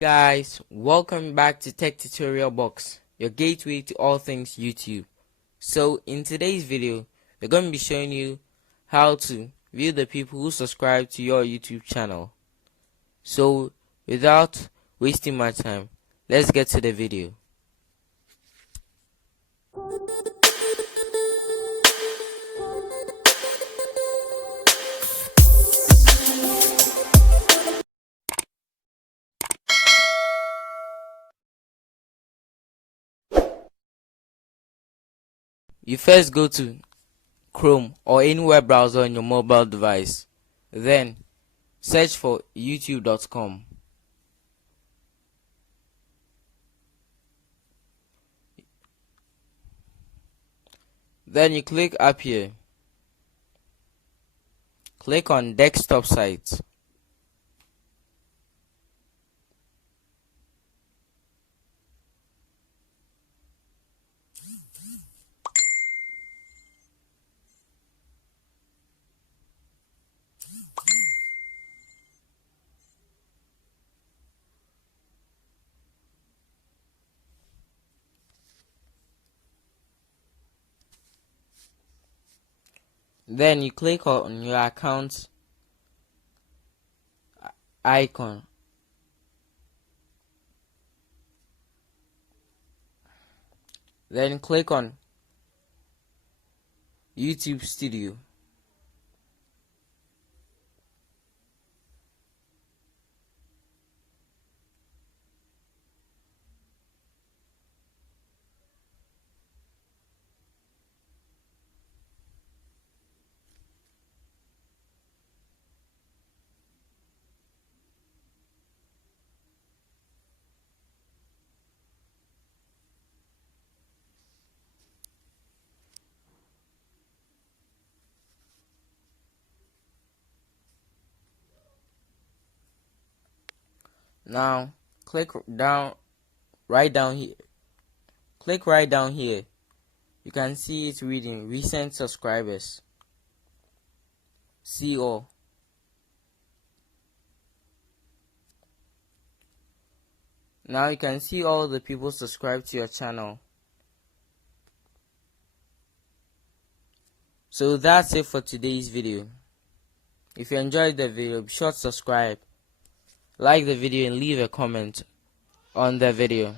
Guys, welcome back to Tech Tutorial Box, your gateway to all things YouTube. So in today's video, we're going to be showing you how to view the people who subscribe to your YouTube channel. So without wasting my time, let's get to the video. You first go to Chrome or any web browser on your mobile device. Then search for youtube.com. Then you click up here. Click on desktop sites. Then you click on your account icon. Then click on YouTube Studio. Now click right down here. Click right down here. You can see it reading recent subscribers. See all. Now you can see all the people subscribed to your channel. So that's it for today's video. If you enjoyed the video, be sure to subscribe, like the video and leave a comment on the video.